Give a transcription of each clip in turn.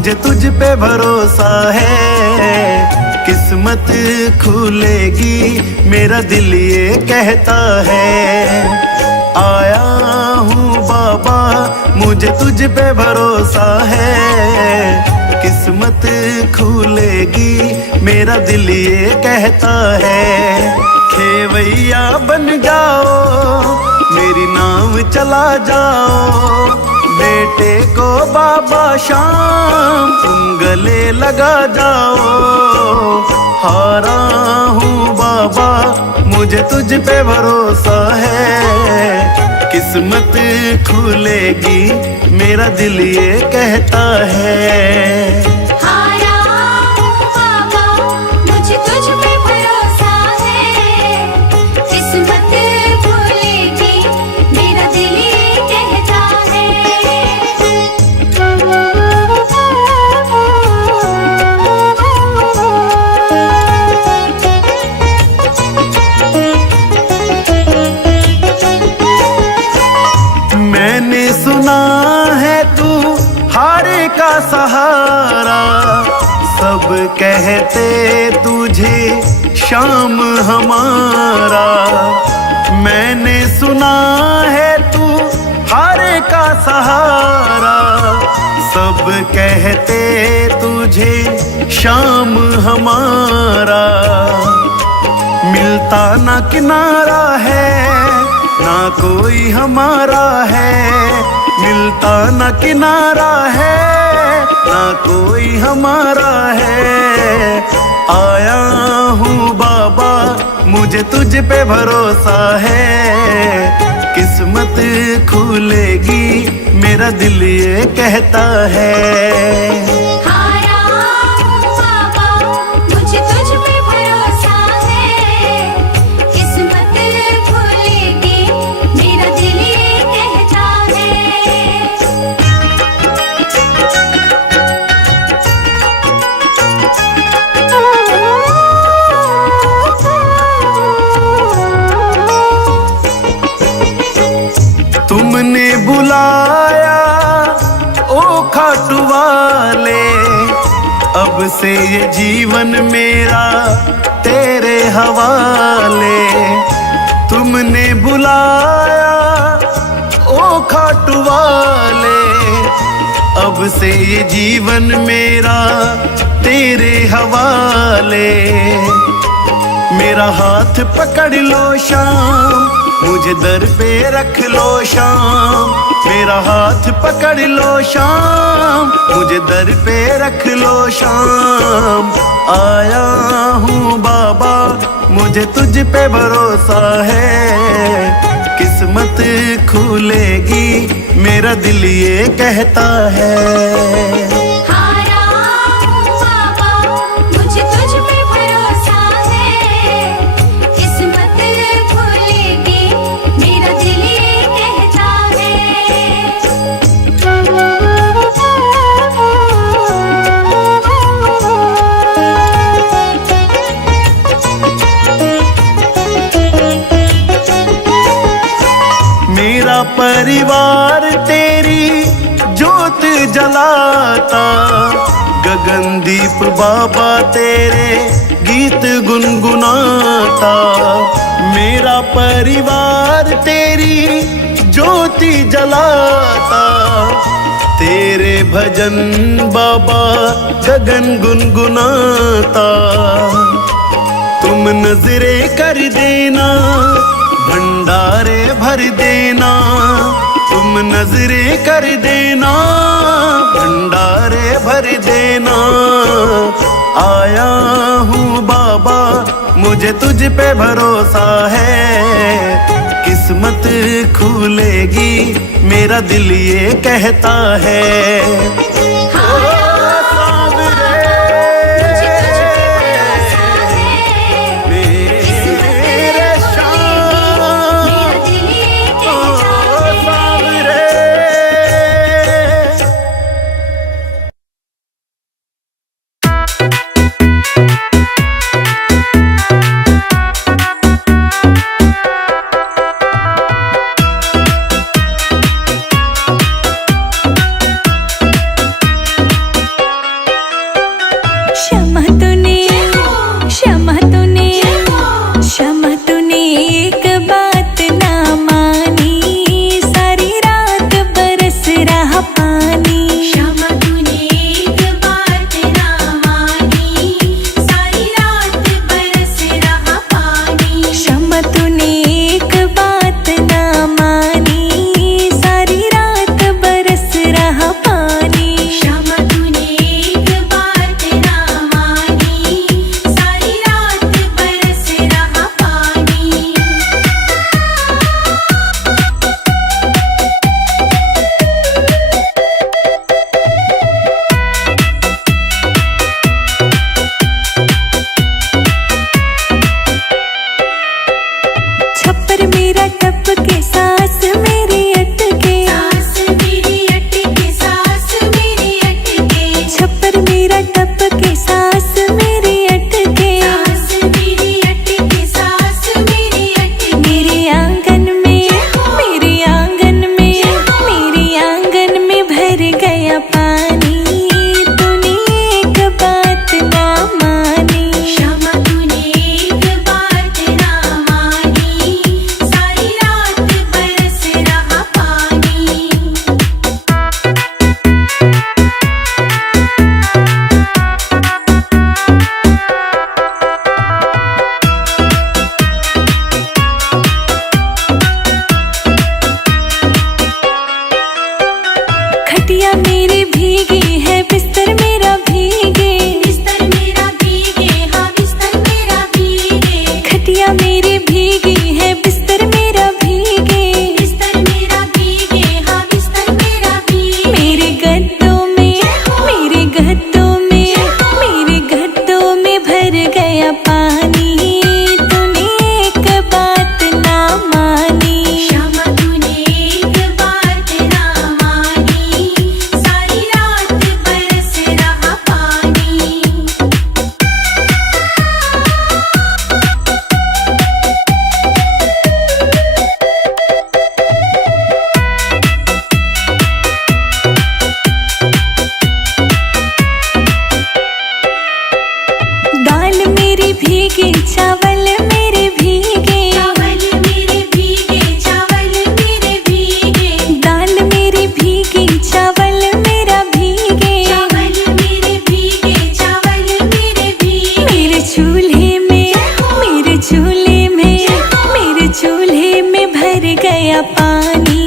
मुझे तुझ पे भरोसा है। किस्मत खुलेगी मेरा दिल ये कहता है। आया हूँ बाबा मुझे तुझ पे भरोसा है। किस्मत खुलेगी मेरा दिल ये कहता है। खेवैया बन जाओ मेरी नाव चला जाओ। बेटे को बाबा शाम तुम गले लगा जाओ। हारा हूँ बाबा मुझे तुझ पे भरोसा है। किस्मत खुलेगी मेरा दिल ये कहता है। का सहारा सब कहते तुझे शाम हमारा। मैंने सुना है तू हारे का सहारा। सब कहते तुझे शाम हमारा। मिलता ना किनारा है ना कोई हमारा है। मिलता ना किनारा है ना कोई हमारा है। आया हूँ बाबा मुझे तुझ पे भरोसा है। किस्मत खुलेगी मेरा दिल ये कहता है। तुमने बुलाया ओ खाटू वाले। अब से ये जीवन मेरा तेरे हवाले। तुमने बुलाया ओ खाटू वाले। अब से ये जीवन मेरा तेरे हवाले। मेरा हाथ पकड़ लो शाम मुझे दर पे रख लो शाम। मेरा हाथ पकड़ लो शाम मुझे दर पे रख लो शाम। आया हूँ बाबा मुझे तुझ पे भरोसा है। किस्मत खुलेगी मेरा दिल ये कहता है। परिवार तेरी जोत जलाता। गगनदीप बाबा तेरे गीत गुनगुनाता। मेरा परिवार तेरी ज्योति जलाता। तेरे भजन बाबा गगन गुनगुनाता। तुम नजरे कर देना भंडारे भर देना। तुम नजरे कर देना भंडारे भर देना। आया हूँ बाबा मुझे तुझ पे भरोसा है। किस्मत खुलेगी मेरा दिल ये कहता है। मेरा टपके सांस मेरी अटके, सांस मेरी अटके, सांस मेरी अटके। छप्पर मेरा टपके सांस मेरी अटके, सांस मेरी अटके, सांस मेरी अटके। मेरे आंगन में, मेरे आंगन में, मेरे आंगन में भर गया पानी, तूने एक बात ना मानी। श्यामा तूने एक बात ना मानी, सारी रात बरस रहा पानी। खटिया मेरी भीगी है, बिस्तर मेरा भीगे, बिस्तर मेरा भीगे, हाँ बिस्तर मेरा भीगे। खटिया मेरी भीगी है, बिस्तर मेरा भीगे, बिस्तर मेरा भीगे, हाँ बिस्तर मेरा भीगे। मेरे गद्दों में, मेरे गद्दों में, मेरे गद्दों में भर गया पानी, तूने एक बात ना मानी। श्यामा तूने एक बात ना मानी, सारी रात बरस रहा पानी। दाल मेरी भीगी, चावल मेरे भीगे, चावल मेरे भीगे, चावल मेरे भीगे। दाल मेरी भीगी, चावल मेरा भीगे, चावल मेरे भीगे, चावल मेरे भीगे। मेरे चूल्हे में, मेरे चूल्हे में, मेरे चूल्हे में भर गया पानी,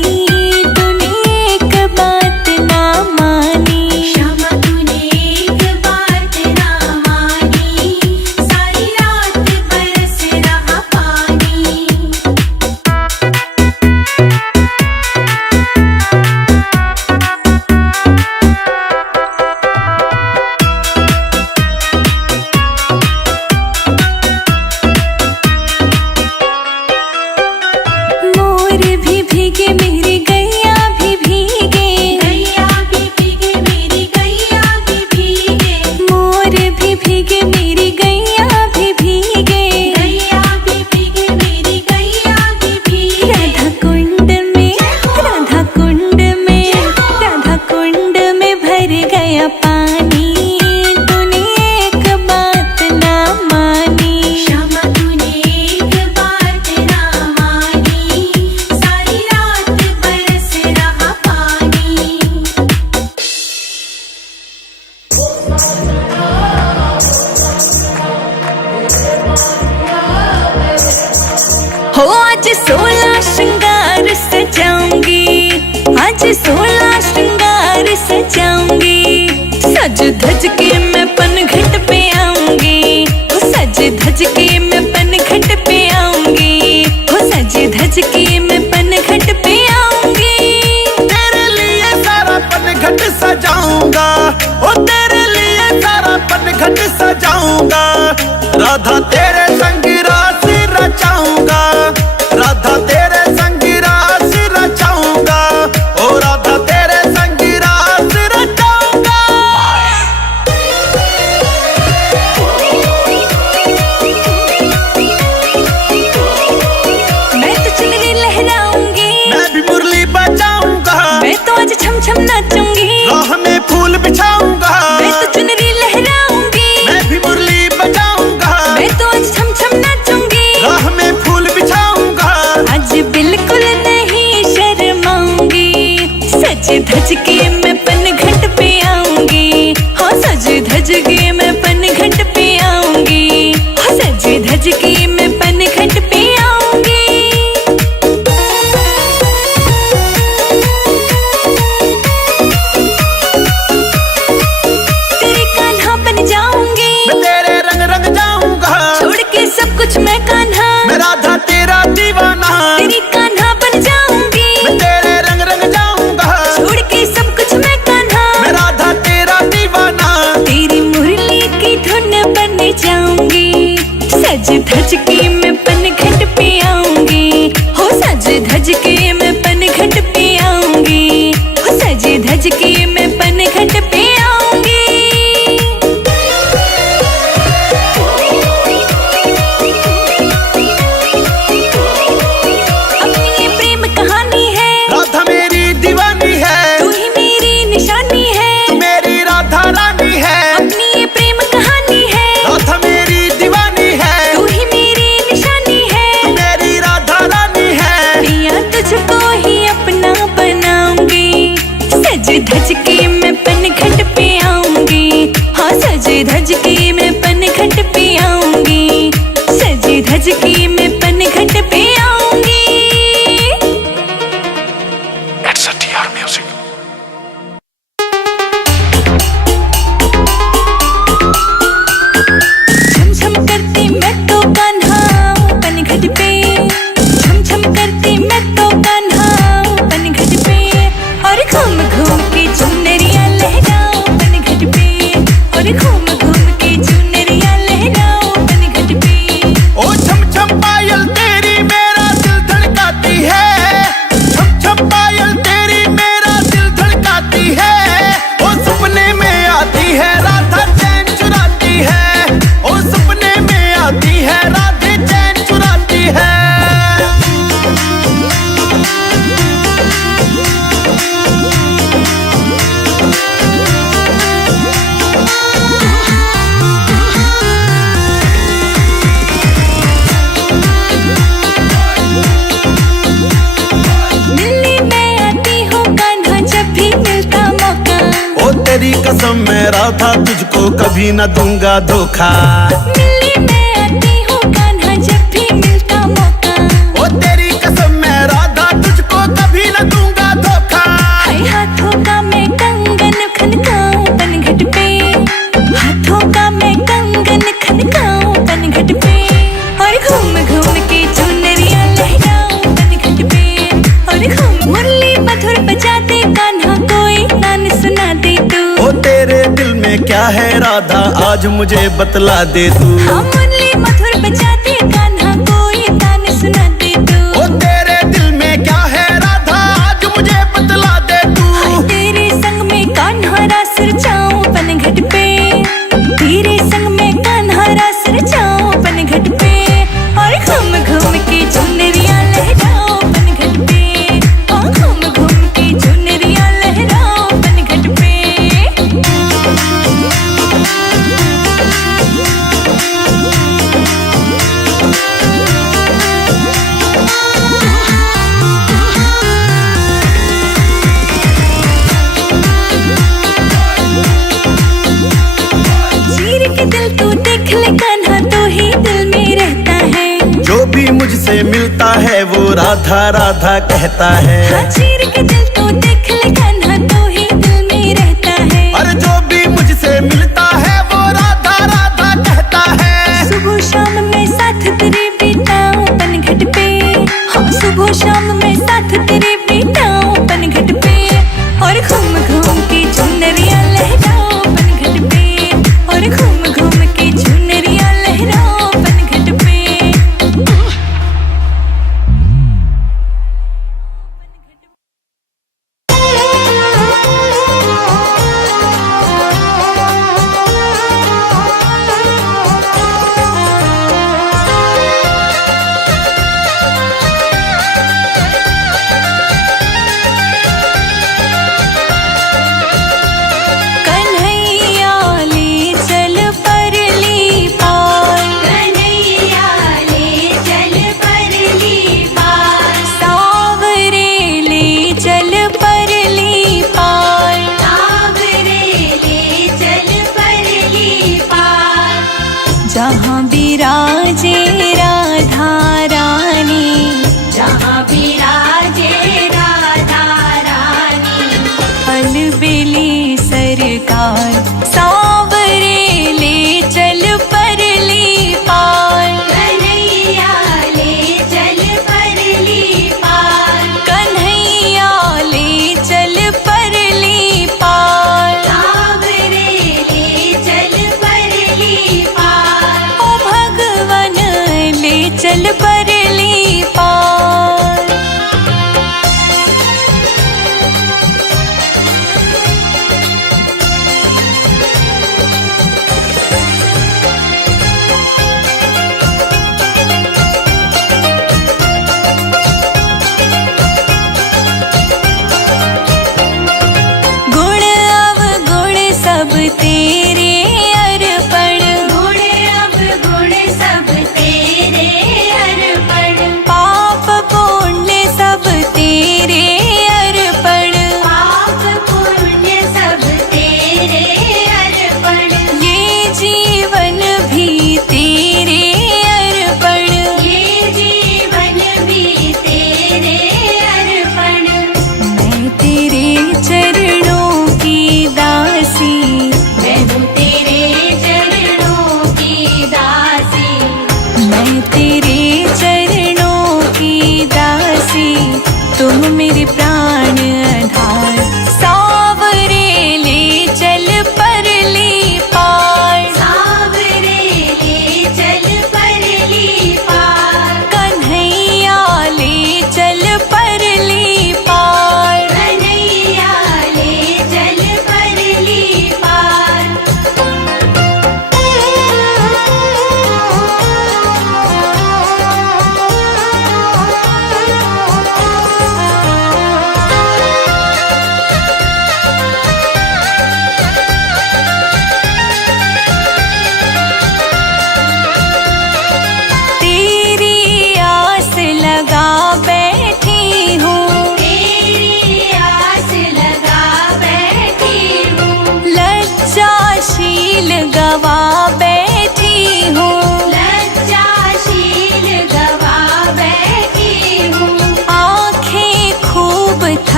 तूने एक बात ना मानी। श्यामा तूने एक बात ना मानी, सारी रात बरस रहा पानी। मोर भी भीगे, मेरी गैया भी भीगे, गैया भी भीगे, मेरी गैया भी भीगे। मोर भी भीगे, मेरी गैया भी भीगे, गैया भी भीगे, मेरी गैया भी भीगे। राधा कुंड में, राधा कुंड में, राधा कुंड में भर गया पानी, तूने एक बात ना मानी। श्यामा तूने एक बात ना मानी, सारी रात बरस रहा पानी। हो आज 16 श्रृंगार सजाऊंगी, आज 16 श्रृंगार सजाऊंगी। सज धज के मैं पनघट पे आऊंगी, हो सज धज के मैं पनघट पे आऊंगी, हो सज धज के मैं पनघट पे आऊंगी। तेरे लिए सारा पनघट सजाऊंगा, ओ तेरे लिए सारा पनघट सजाऊंगा। राधा तेरे संग रास रचाऊंगा, राधा तेरे संग रास रचाऊंगा, ओ राधा तेरे संग रास रचाऊंगा। मैं तो चुनरी लहराऊंगी, मैं भी मुरली बजाऊंगा, मैं तो आज छम छम नाचूंगी। राह में फूल बिछाऊंगा, मैं तो चुनरी लहराऊंगी, मैं भी मुरली बजाऊंगा, मैं तो आज छम छम नाचूंगी। राह में फूल बिछाऊंगा। आज बिल्कुल नहीं शर्माऊंगी, सज धज के मैं पनघट पे आऊंगी, हो सज धज के मैं पनघट पे आऊंगी, हो सज धज के मैं पनघट पे आऊंगी। तेरे कान्हा बन जाऊंगी, मैं तेरे रंग रंग जाऊंगा, छोड़ के सब कुछ मैं कान्हा, मैं राधा तेरा दीवाना। तेरी कान्हा बन जाऊंगी, मैं तेरे रंग रंग जाऊंगा, छोड़ के सब कुछ मैं कान्हा, मैं राधा तेरा दीवाना। तेरी मुरली की धुन बन जाऊंगी, सज धज धज के मैं पनघट पे आऊंगी, सज धज के मैं पनघट पे आऊंगी। अपनी ये प्रेम कहानी है, राधा मेरी दीवानी है, तू ही मेरी निशानी है, तू मेरी राधा रानी है। अपनी ये प्रेम कहानी है, राधा मेरी दीवानी है, तू ही मेरी निशानी है, तू मेरी राधा रानी है। पिया तुझको ही अपना बनाऊंगी, सज धज के मैं पनघट पे आऊंगी, हाँ सज धज के मैं पनघट पे आऊंगी, सज धज के मैं पनघट पे आऊंगी। It's a TR Music. छम छम करती मैं तो कान्हा पनघट पे, छम छम करती मैं तो कान्हा पनघट पे, और घूम घूम के चुनरिया लहराओ पनघट पे, और घूम घूम के चुनरिया लहराओ पनघट पे। ओ छम छम पायल तेरी मेरा दिल धड़काती है, छम छम पायल तेरी मेरा दिल धड़काती है। ओ सपने में आती है राधा चैन चुराती है, ओ सपने में आती है राधे चैन चुराती है। मिलने मैं आती हूँ कान्हा जब भी मिलता मौका, ओ तेरी कसम मैं राधा तुझको कभी न दूंगा धोखा। मिलने मैं आती हूँ कान्हा जब भी मिलता मौका, ओ तेरी कसम मैं राधा तुझको कभी न दूंगा धोखा। हाय हाथों का मैं कंगन खनकाऊं पनघट पे, हाथों का मैं कंगन खनकाऊं पनघट पे, और घूम घूम के चुनरिया लहराऊं पनघट पे, और घूम मुरली मधुर बजाते कान्हा कोई तान सुना दे तू। ओ तेरे दिल में क्या है राधा आज मुझे बतला दे तू। हाँ मुरली मधुर बजाते कान्हा कोई तान सुना दे तू। ओ तेरे दिल में क्या है राधा आज मुझे बतला दे तू। हाय तेरे संग में कान्हा रास रचाऊं पनघट पे, तेरे संग में कान्हा रास रचाऊं पनघट पे, और घूम घूम के चुनरिया लहराओ पनघट पे, हाँ घूम घूम के चुनरिया लहराओ पनघट पे। चीर के दिल तू देख ले कान्हा, तू ही दिल में रहता है, जो भी मुझसे मिलता है वो राधा राधा कहता है। हाँ चीर के दिल तू देख ले कान्हा, तू ही दिल में रहता है, और जो भी मुझसे मिलता है वो राधा राधा कहता है। सुबह शाम में साथ तेरे बिताऊं पनघट पे, हाँ सुबह शाम में साथ तेरे बिताऊं पनघट पे, और घूम घूम के चुनरिया लहराओ पनघट पे, और घूम घूम के चुनरिया लहराओ पनघट पे।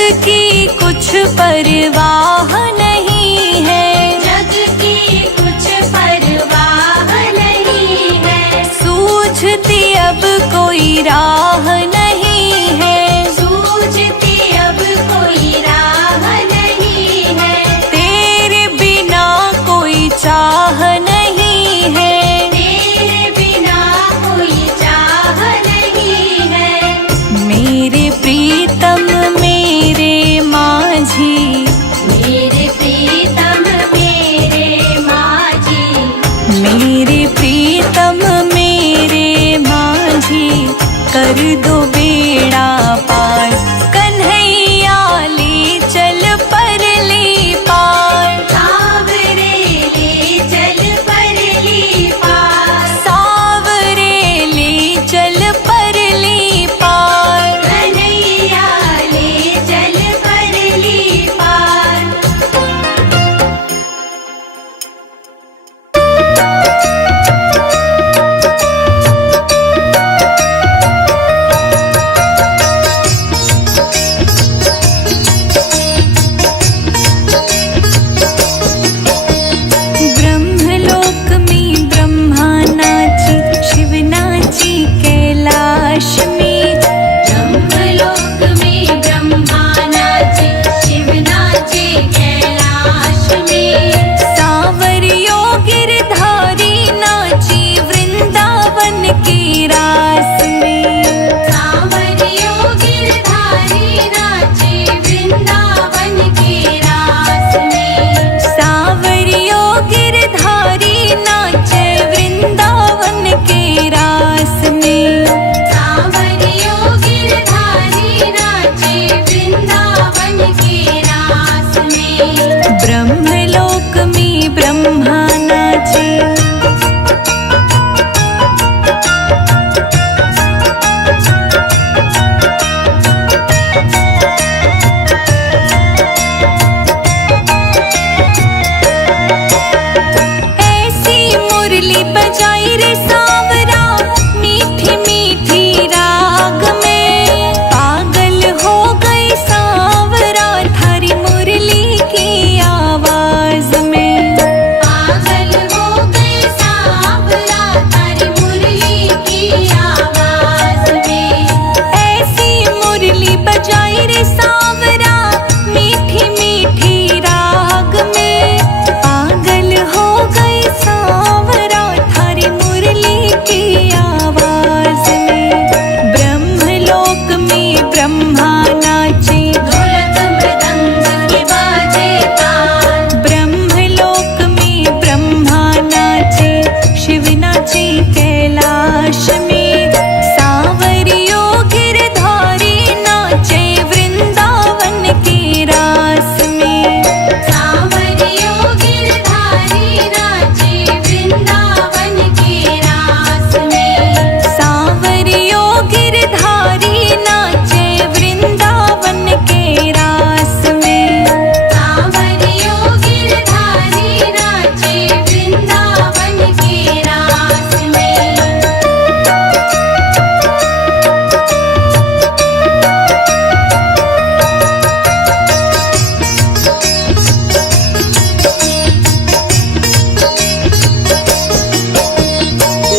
की कुछ परवाह नहीं है, जग की कुछ परवाह नहीं है। सूझती अब कोई राह नहीं है, सूझती अब कोई राह नहीं है। तेरे बिना कोई चाह नहीं है, तेरे बिना कोई चाह नहीं है। मेरे प्रीतम मेरे माझी, मेरे प्रीतम मेरे माझी, मेरे प्रीतम मेरे माझी, कर दो बेड़ा पार। कन्हैया ले चल परली पार, सावरे ले चल परली पार, सावरे ले चल परली पार, कन्हैया ले चल परली पार। ब्रह्मलोक में ब्रह्मा नाची, शिव नाची कैलाश में। ब्रह्मलोक में ब्रह्मा नाचे, शिव नाचे कैलाश में। सावरियों गिरधारी नाची वृंदावन के रास में, सावरियों गिरधारी नाचे वृंदावन के रास में। सावरियों गिरधारी नाचे वृंदावन के रास में, सावरियों गिरधारी नाचे वृंदावन के रास में। ब्रह्मलोक में ब्रह्मा नाचे, ऐसी मुरली बजाई रे सांवरा, मीठी मीठी राग में। पागल हो गई सांवरा थारी मुरली की आवाज में, पागल हो गई सांवरा थारी मुरली की आवाज में। ऐसी मुरली बजाई रे सांवरा, मीठी मीठी राग में। पागल हो गई सांवरा थारी मुरली की आवाज में। ब्रह्मलोक में ब्रह्मा नाचे, ढोलक मृदंग के बाजे ताल। ब्रह्मलोक में ब्रह्मा नाचे, शिव नाचे कैलाश में। सावरियों गिरधारी नाचे वृंदावन के रास में, सावरियों गिरधारी नाचे वृंदावन के रास में। सावरियों गिरधारी नाचे वृंदावन के रास में, सावरियों गिरधारी नाचे वृंदावन के रास में।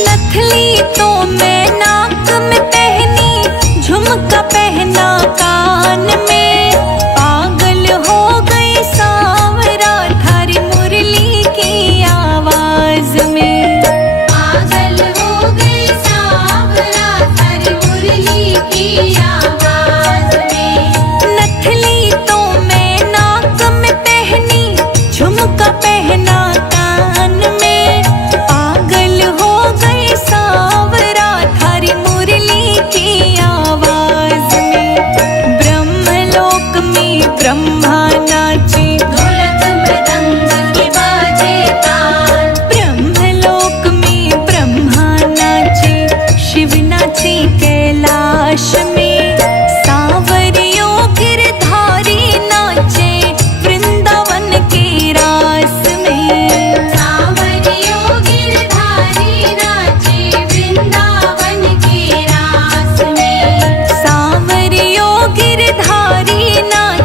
नथली तो मैं नाक में पहनी, झुमका पहना कान में। पागल हो गई सांवरा थारी मुरली की आवाज में, पागल हो गई सांवरा थारी मुरली की आवाज में। नथली तो मैं नाक में पहनी, झुमका पहना कान में। पागल हो गई सांवरा थारी मुरली की आवाज में। ब्रह्मलोक में ब्रह्मा नाचे, ढोलक मृदंग के बाजे ताल। ब्रह्मलोक में ब्रह्मा नाचे, शिव नाचे कैलाश में। सावरियों गिरधारी नाचे वृंदावन के रास में, सावरियों गिरधारी नाचे वृंदावन के रास में। सावरियों गिरधारी नाचे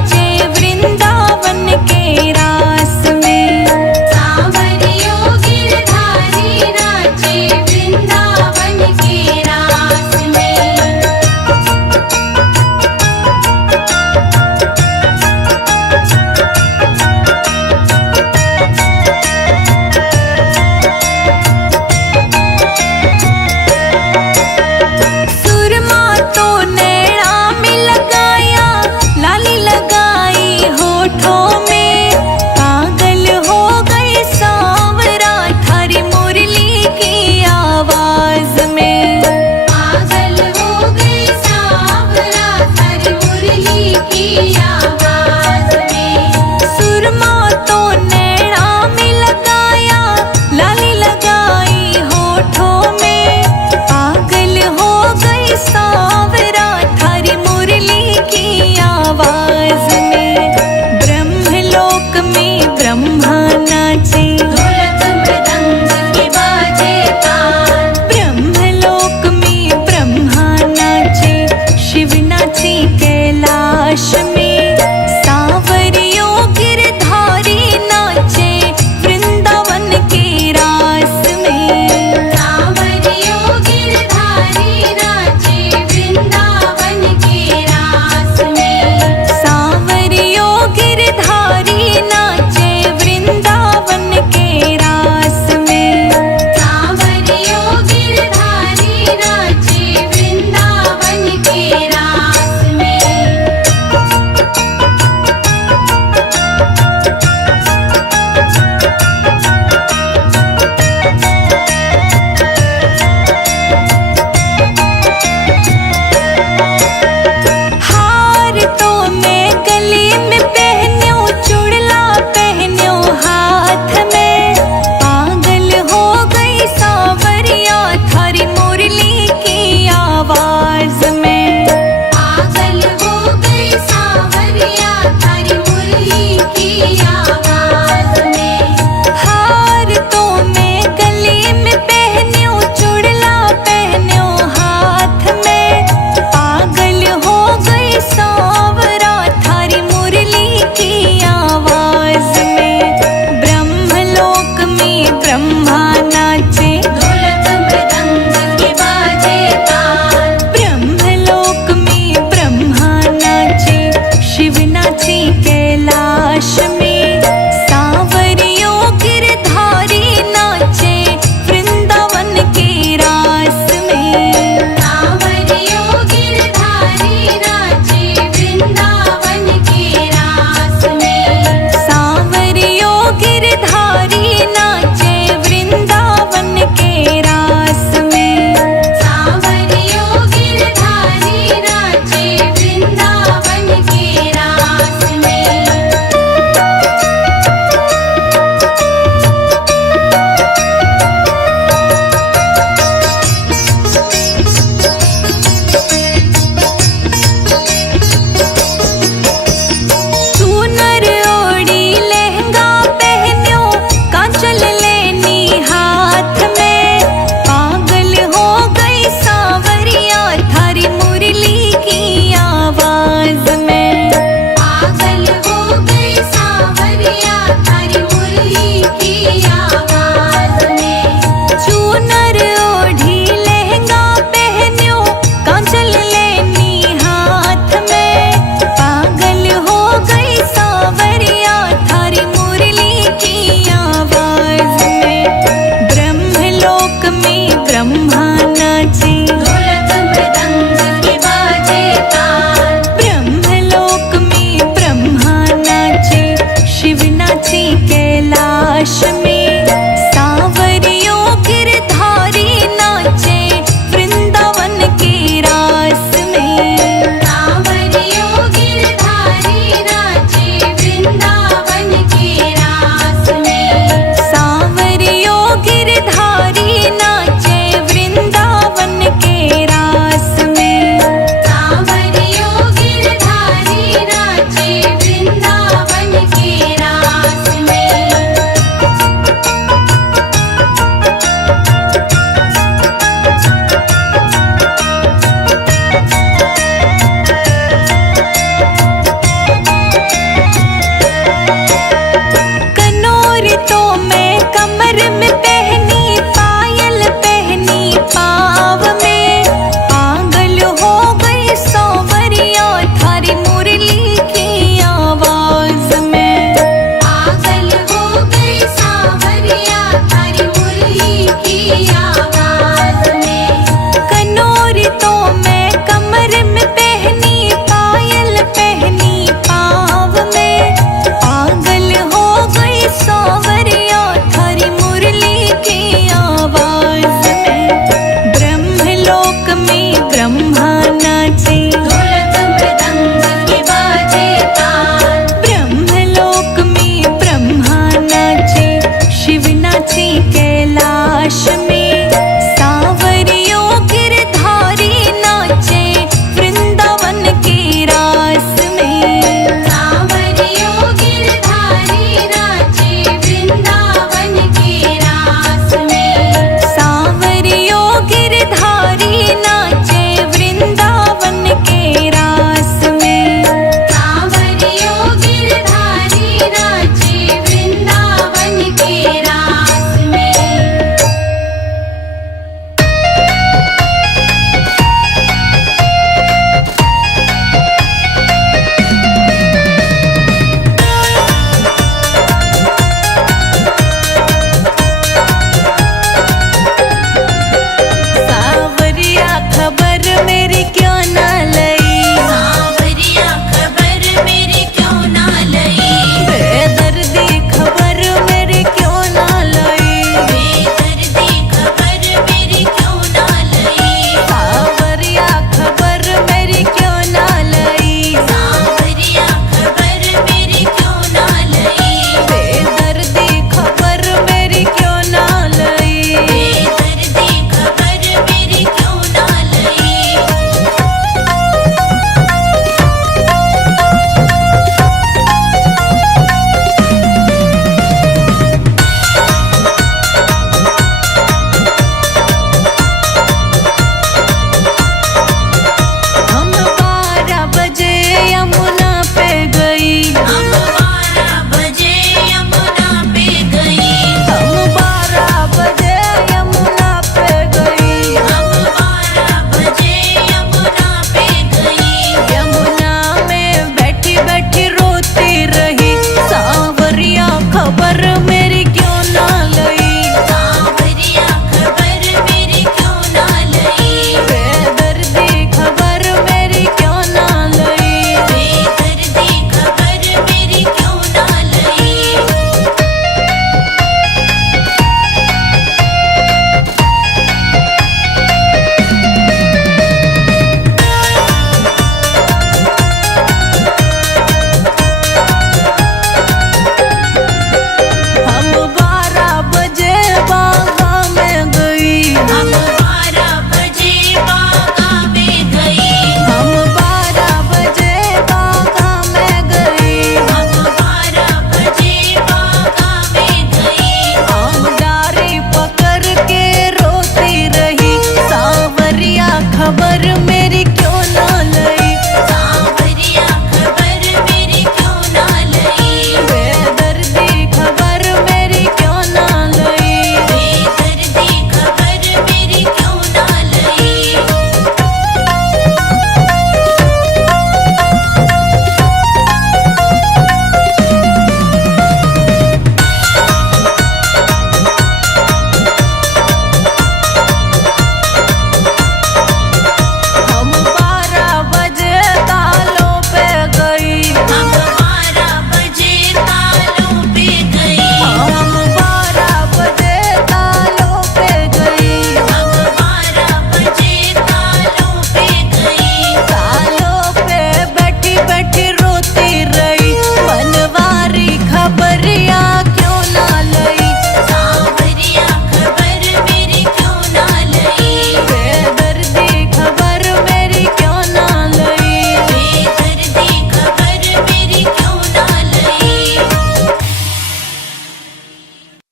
बोले क्यों ना